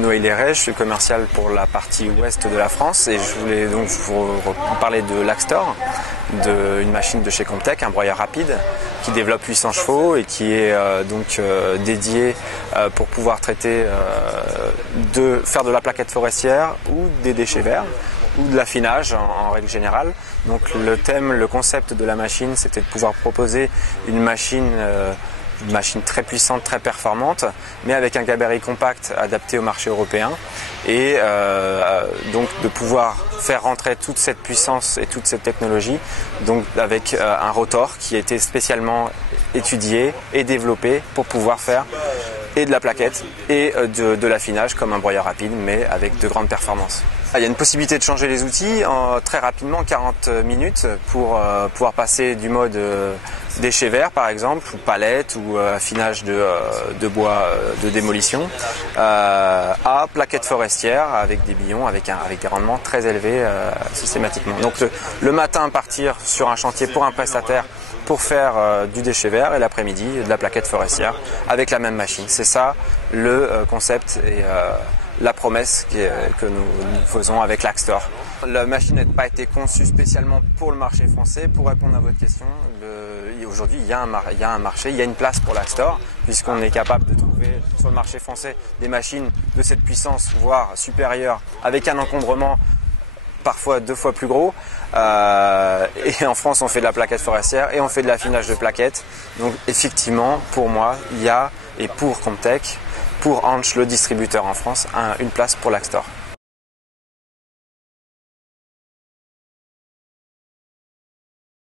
Benoît Hilleret, je suis commercial pour la partie ouest de la France et je voulais donc vous parler de l'Axtor, une machine de chez Comtech, un broyeur rapide qui développe 800 chevaux et qui est dédié pour pouvoir traiter, faire de la plaquette forestière ou des déchets verts ou de l'affinage en règle générale. Donc le concept de la machine, c'était de pouvoir proposer une machine très puissante, très performante, mais avec un gabarit compact adapté au marché européen et donc de pouvoir faire rentrer toute cette puissance et toute cette technologie donc avec un rotor qui a été spécialement étudié et développé pour pouvoir faire et de la plaquette et de l'affinage comme un broyeur rapide mais avec de grandes performances. Il y a une possibilité de changer les outils très rapidement, 40 minutes, pour pouvoir passer du mode déchets verts par exemple, ou palette ou affinage de bois de démolition, à plaquettes forestières avec des billons, avec des rendements très élevés systématiquement. Donc le matin partir sur un chantier pour un prestataire pour faire du déchet vert et l'après-midi de la plaquette forestière avec la même machine. C'est ça le concept et la promesse que nous faisons avec l'Axtor. La machine n'a pas été conçue spécialement pour le marché français. Pour répondre à votre question, aujourd'hui il y a un marché, il y a une place pour l'Axtor puisqu'on est capable de trouver sur le marché français des machines de cette puissance, voire supérieure, avec un encombrement parfois 2 fois plus gros. Et en France on fait de la plaquette forestière et on fait de l'affinage de plaquettes. Donc effectivement pour moi il y a, et pour Comtech, pour Hanche le distributeur en France, une place pour l'Axtor.